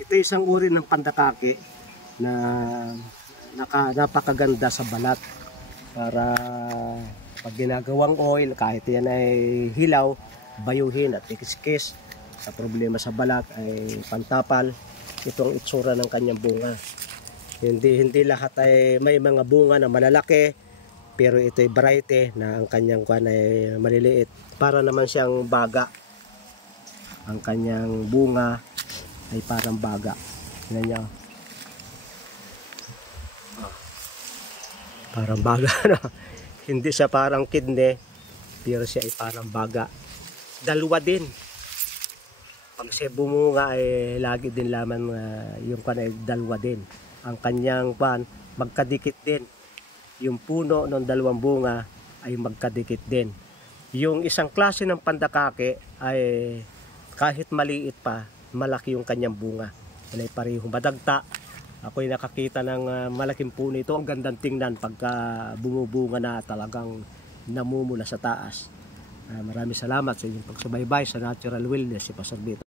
Ito isang uri ng pandakake na napakaganda sa balat para pag ginagawang oil, kahit yan ay hilaw, bayuhin at ikiskis sa problema sa balat ay pantapal. Ito ang itsura ng kanyang bunga. Hindi lahat ay may mga bunga na malalaki, pero ito ay variety na ang kanyang kuwan ay maliliit. Para naman siyang baga. Ang kanyang bunga ay parang baga. Tingnan niyo. Parang baga na. Hindi siya parang kidney, pero siya ay parang baga. Dalawa din. Pag siya bumunga ay lagi din laman yung kan ay dalawa din. Ang kanyang pan magkadikit din. Yung puno ng dalawang bunga ay magkadikit din. Yung isang klase ng pandakake ay kahit maliit pa, malaki yung kanyang bunga. Yan ay parehong madagta. Ako'y nakakita ng malaking puno ito. Ang gandang tingnan pagka bumubunga na talagang namumula sa taas. Maraming salamat sa inyong pagsubaybay sa Natural Wellness si Pastor Vito.